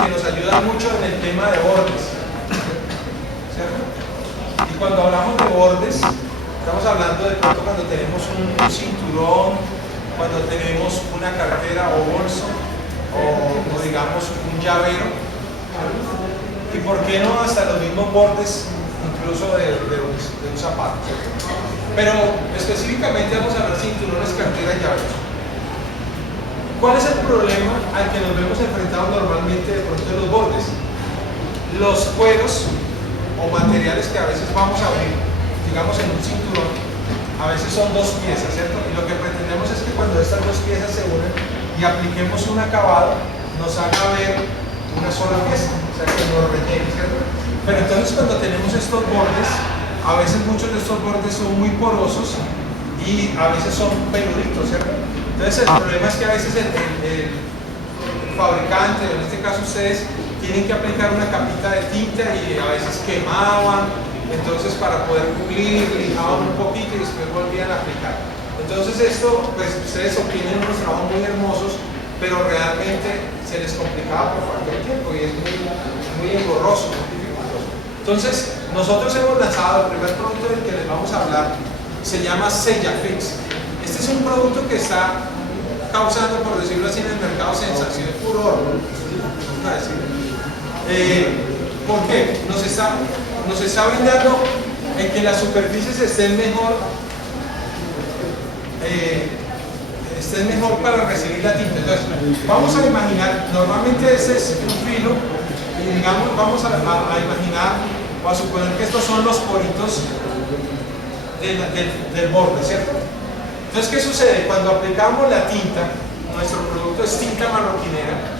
que nos ayudan mucho en el tema de bordes, ¿cierto? Y cuando hablamos de bordes, estamos hablando de pronto cuando tenemos un cinturón, cuando tenemos una cartera o bolso, o digamos un llavero, y por qué no hasta los mismos bordes incluso de un zapato, ¿cierto? Pero específicamente vamos a hablar de cinturones, carteras, llaveros. ¿Cuál es el problema al que nos vemos enfrentados normalmente de pronto en los bordes? Los cueros o materiales que a veces vamos a abrir, digamos en un cinturón, a veces son dos piezas, ¿cierto? Y lo que pretendemos es que cuando estas dos piezas se unen y apliquemos un acabado, nos haga ver una sola pieza, o sea que nos rellene, ¿cierto? Pero entonces cuando tenemos estos bordes, a veces muchos de estos bordes son muy porosos y a veces son peluditos, ¿cierto? Entonces el problema es que a veces el fabricante, en este caso ustedes, tienen que aplicar una capita de tinta y a veces quemaban, entonces para poder cubrir, lijaban un poquito y después volvían a aplicar. Entonces esto, pues ustedes obtienen unos trabajos muy hermosos, pero realmente se les complicaba por falta de tiempo y es muy engorroso, muy dificultoso. Entonces, nosotros hemos lanzado el primer producto del que les vamos a hablar, se llama Sellafix. Este es un producto que está causando, por decirlo así, en el mercado sensación, furor. ¿Por qué? Nos está brindando en que las superficies estén mejor para recibir la tinta. Entonces, vamos a imaginar, normalmente este es un filo, y digamos, vamos a imaginar o a suponer que estos son los poritos del borde, ¿cierto? Entonces, ¿qué sucede? Cuando aplicamos la tinta, nuestro producto es tinta marroquinera,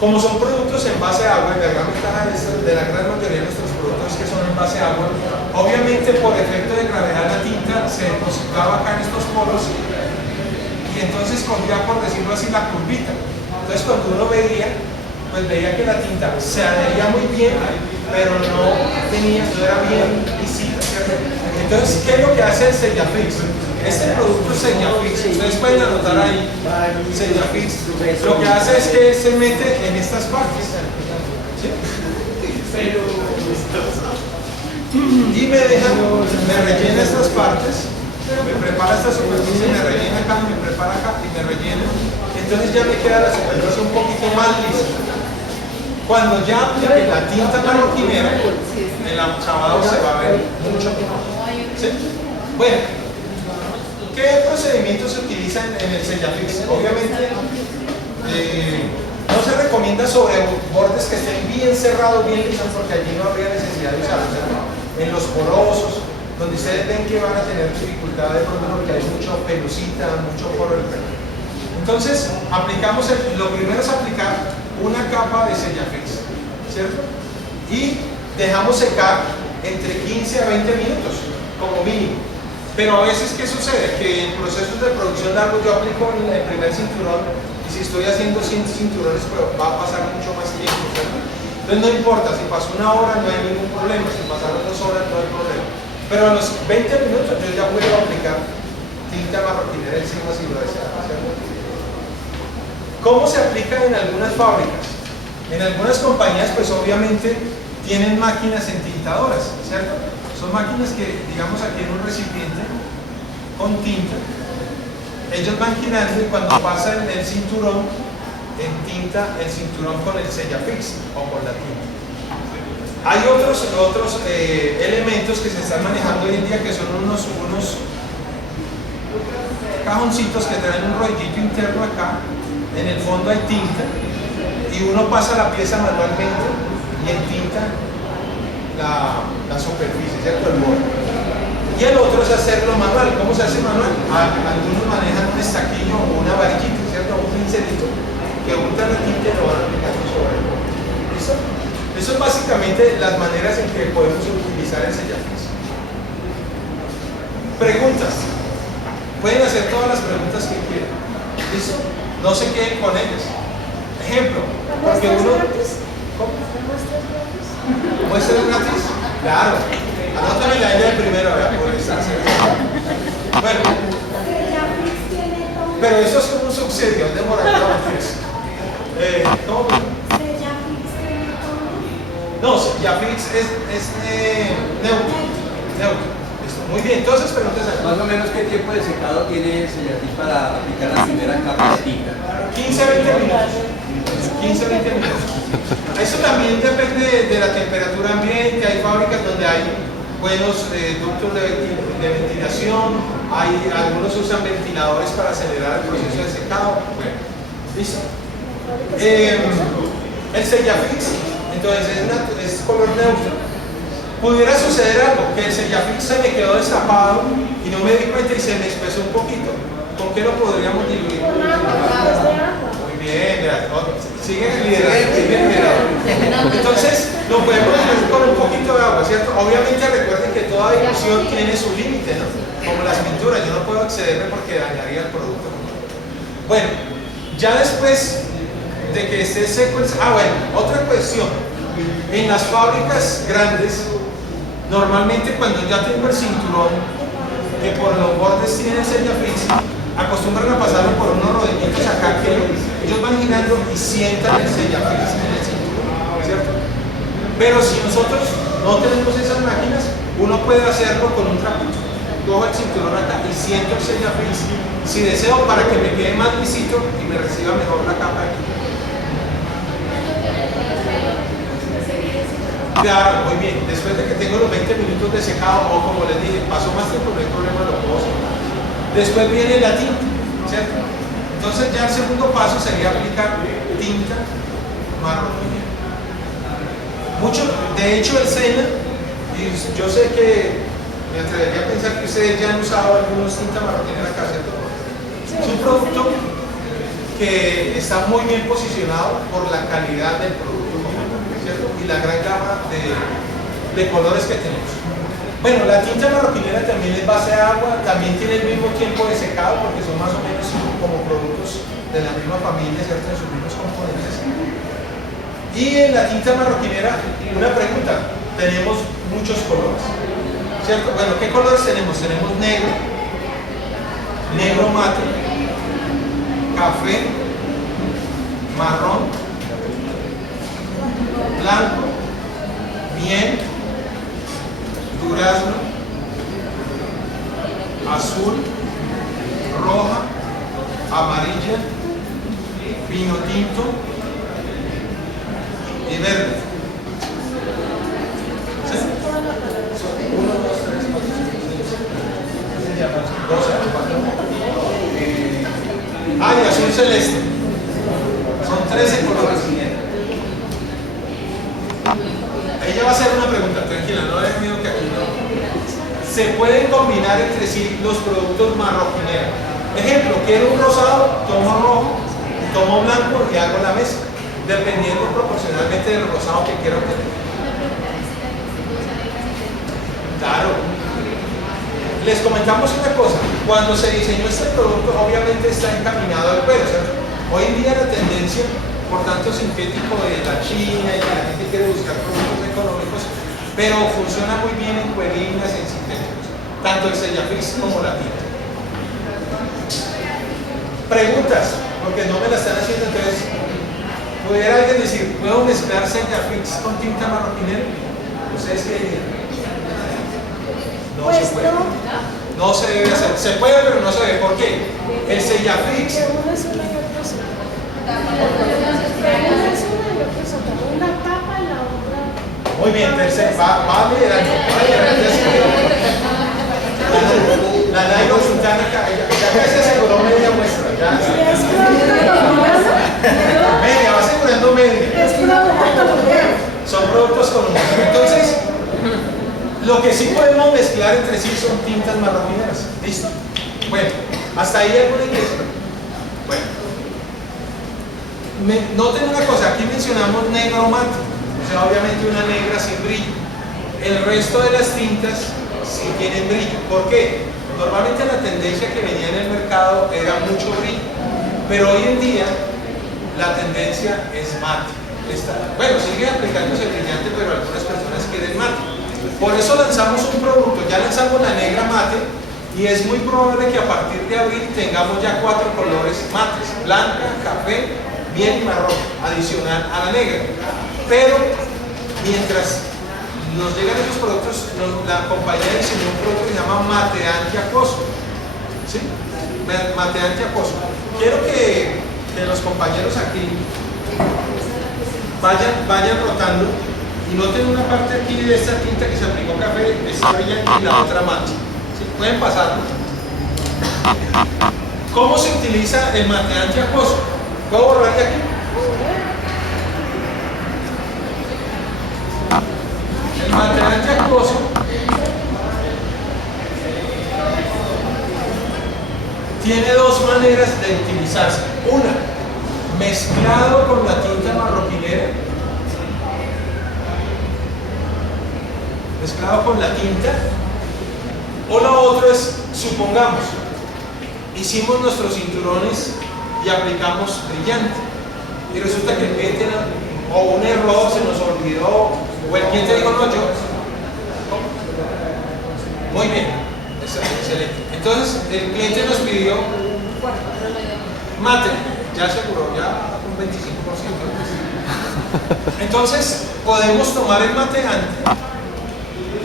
como son productos en base a agua, y la gran ventaja de la gran mayoría de nuestros productos que son en base a agua, obviamente por efecto de gravedad la tinta se depositaba acá en estos poros y entonces cogía, por decirlo así, la curvita. Entonces cuando uno veía, pues veía que la tinta se adhería muy bien, pero no era bien lisita, ¿cierto? Entonces, ¿qué es lo que hace el Sellafix? Este producto Sellafix, ustedes pueden anotar ahí, Sellafix, lo que hace es que se mete en estas partes, ¿sí? Y me rellena estas partes, me prepara esta superficie, me rellena acá, me prepara acá y me rellena. Entonces ya me queda la superficie un poquito más lisa. Cuando ya aplique la tinta marroquinera, el acabado se va a ver mucho mejor. ¿Sí? Bueno, ¿qué procedimientos se utilizan en el Sellafix? Obviamente, no se recomienda sobre bordes que estén bien cerrados, bien lisos, porque allí no habría necesidad de usarlos. En los porosos, donde ustedes ven que van a tener dificultad de pronto porque hay mucho pelucita, mucho poro del pelo. Entonces, lo primero es aplicar una capa de Sellafix, ¿cierto? Y dejamos secar entre 15 a 20 minutos, como mínimo. Pero a veces, ¿qué sucede? Que en procesos de producción largos yo aplico el primer cinturón y si estoy haciendo 100 cinturones, pues va a pasar mucho más tiempo, ¿cierto? Entonces no importa, si pasó una hora no hay ningún problema, si pasaron 2 horas no hay problema. Pero a los 20 minutos yo ya puedo aplicar tinta marroquinera encima si lo desean, ¿cierto? ¿Cómo se aplica en algunas fábricas? En algunas compañías, pues obviamente tienen máquinas entintadoras, ¿cierto? Son máquinas que, digamos, aquí en un recipiente con tinta, ellos van girando y cuando pasan el cinturón, en tinta el cinturón con el Sellafix o con la tinta. Hay otros elementos que se están manejando hoy en día que son unos cajoncitos que traen un rollito interno acá. En el fondo hay tinta y uno pasa la pieza manualmente y entinta la superficie, ¿cierto? El borde. Y el otro es hacerlo manual. ¿Cómo se hace manual? Algunos manejan un estaquillo o una varillita, ¿cierto? Un pincelito que untan la tinta y lo van aplicando sobre el borde. ¿Listo? Eso es básicamente las maneras en que podemos utilizar el Sellafix. Preguntas. Pueden hacer todas las preguntas que quieran. ¿Listo? No se queden con ellas. Ejemplo, porque uno... ¿Cómo? ¿Muestras gratis? Claro. Anótame la idea primero, ¿verdad? Por estar cerca. Bueno. Pero eso es como un subsidio, es de moratorio. ¿Cómo? No, Sellafix es neutro. Listo, muy bien, entonces preguntas aquí. Más o menos, ¿qué tiempo de secado tiene Sellafix para aplicar la primera capa de tinta? 15-20 minutos. 15-20 minutos. Eso también depende de la temperatura ambiente. Hay fábricas donde hay buenos ductos de ventilación, algunos usan ventiladores para acelerar el proceso de secado. Bueno, listo. El Sellafix, entonces es color neutro. Pudiera suceder algo, que el Sellafix se me quedó destapado y no me di cuenta y se me espesó un poquito. ¿Con qué lo podríamos diluir? Muy bien, siguen liderando. Entonces, lo podemos diluir con un poquito de agua, ¿cierto? Obviamente recuerden que toda dilución tiene su límite, ¿no? Como las pinturas, yo no puedo excederme porque dañaría el producto. Bueno, ya después de que esté seco bueno, otra cuestión. En las fábricas grandes, normalmente cuando ya tengo el cinturón, que por los bordes tiene Sellafix, acostumbran a pasarlo por unos rodillitos acá que ellos van girando y sientan el Sellafix en el cinturón, ¿cierto? Pero si nosotros no tenemos esas máquinas, uno puede hacerlo con un trapito. Cojo el cinturón acá y siento el Sellafix, si deseo, para que me quede más lisito y me reciba mejor la capa aquí. Claro, muy bien. Después de que tengo los 20 minutos de secado, o como les dije, pasó más tiempo, no hay problema, lo puedo secar. Después viene la tinta, ¿cierto? Entonces ya el segundo paso sería aplicar tinta marrón. De hecho el Sena, y yo sé que me atrevería a pensar que ustedes ya han usado algunos tinta marroquinera acá, ¿cierto? Es un producto que está muy bien posicionado por la calidad del producto, ¿cierto? Y la gran gama de colores que tenemos. Bueno, la tinta marroquinera también es base de agua, también tiene el mismo tiempo de secado porque son más o menos como productos de la misma familia, ¿cierto? En sus mismos componentes. Y en la tinta marroquinera, una pregunta, tenemos muchos colores, ¿cierto? Bueno, ¿qué colores tenemos? Tenemos negro, negro mate, café, marrón, blanco, miel, durazno, azul, roja, amarilla, vino tinto y verde. ¿Sí? 1, 2, 3, 4, 5, 6, 7, 8, 9, 10, 11, 12. Y azul celeste. Son 13 colores. Ella va a hacer una pregunta, tranquila, no le miedo que aquí no. Se pueden combinar entre sí los productos marroquinera. Ejemplo, quiero un rosado, tomo rojo, tomo blanco y hago la mezcla, dependiendo proporcionalmente del rosado que quiero tener. Claro. Les comentamos una cosa, cuando se diseñó este producto obviamente está encaminado al cuero, ¿cierto? Hoy en día la tendencia por tanto sintético de la China y que la gente quiere buscar productos económicos, pero funciona muy bien en cuerinas y en sintéticos, tanto el Sellafix como la tinta. Preguntas, porque no me la están haciendo, entonces, ¿pudiera alguien decir, ¿puedo mezclar Sellafix con tinta marroquinera? ¿Ustedes qué dirían? No se puede. No se debe hacer. Se puede, pero no se debe. ¿Por qué? El Sellafix. Muy bien, tercero, va liderando. La Nairo Quintana ya casi aseguró media muestra. Media, va asegurando media. Son productos colombianos. Entonces, lo que sí podemos mezclar entre sí son tintas marroquineras. ¿Listo? Bueno, hasta ahí alguna inquietud. Bueno, noten una cosa, aquí mencionamos negro mate, o sea, obviamente una negra sin brillo. El resto de las tintas sí tienen brillo. ¿Por qué? Normalmente la tendencia que venía en el mercado era mucho brillo, pero hoy en día la tendencia es mate. Bueno, sigue aplicándose brillante, pero algunas personas quieren mate. Por eso lanzamos un producto, ya lanzamos la negra mate y es muy probable que a partir de abril tengamos ya 4 colores mates: blanca, café, miel y marrón, adicional a la negra. Pero mientras nos llegan esos productos, la compañía diseñó un producto que se llama mate antiacuoso. ¿Sí? Mate antiacuoso. Quiero que los compañeros aquí vayan rotando y noten una parte aquí de esta tinta que se aplicó café, está brillante y la otra mate. ¿Sí? Pueden pasarlo. ¿Cómo se utiliza el mate antiacuoso? ¿Puedo borrar de aquí? El mate antiacuoso tiene dos maneras de utilizarse. Una, mezclado con la tinta marroquinera, mezclado con la tinta, o la otra es, supongamos, hicimos nuestros cinturones y aplicamos brillante y resulta que el cliente o un error se nos olvidó o el cliente dijo no, yo muy bien, excelente. Entonces el cliente nos pidió mate, ya aseguró ya un 25%. Entonces podemos tomar el mateante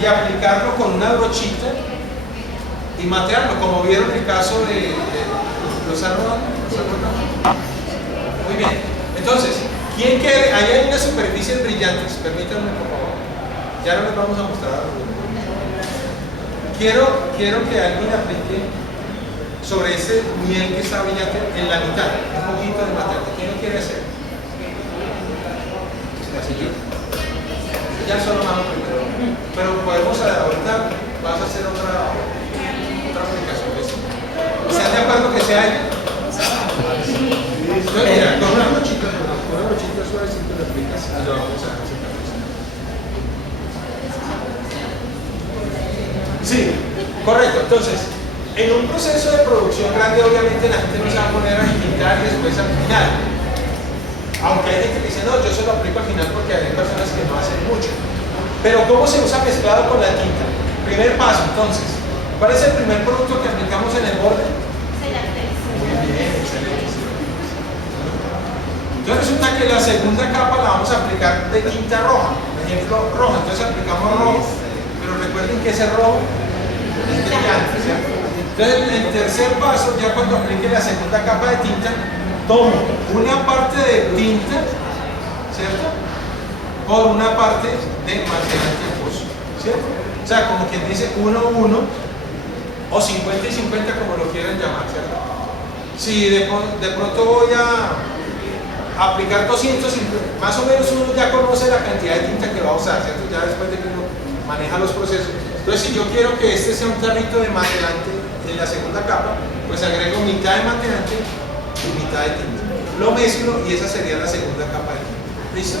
y aplicarlo con una brochita y matearlo, como vieron el caso de los arroz. Muy bien. Entonces, ¿quién quiere? Ahí hay unas superficies brillantes, permítanme por favor. Ya no les vamos a mostrar. Quiero que alguien aplique sobre ese miel que está brillante en la mitad, un poquito de mateante. ¿Quién lo quiere hacer? Así yo. Ya solo mano primero. Pero podemos ahorita, vas a hacer otra aplicación. ¿Están de acuerdo que sea ella? Entonces, mira, con una brochita suavecita le aplicas y lo vamos a hacer. Sí, correcto. Entonces, en un proceso de producción grande, obviamente la gente no se va a poner a pintar y después al final. Aunque hay gente que dice, no, yo se lo aplico al final porque hay personas que no hacen mucho. Pero ¿cómo se usa mezclado con la tinta? Primer paso, entonces. ¿Cuál es el primer producto que aplicamos en el borde? Muy bien, excelente. Entonces resulta que la segunda capa la vamos a aplicar de tinta roja. Por ejemplo, roja. Entonces aplicamos rojo, pero recuerden que ese rojo es brillante, ¿cierto? Entonces el tercer paso, ya cuando aplique la segunda capa de tinta, tomo una parte de tinta, ¿cierto? Por una parte de mate acuoso, ¿cierto? O sea, como quien dice 1-1 o 50 y 50 como lo quieran llamar, ¿cierto? Si de pronto voy a aplicar 250, más o menos uno ya conoce la cantidad de tinta que va a usar, ¿cierto? Ya después de que uno maneja los procesos. Entonces, si yo quiero que este sea un tarrito de mateante en la segunda capa, pues agrego mitad de mateante y mitad de tinta. Lo mezclo y esa sería la segunda capa de tinta. ¿Listo?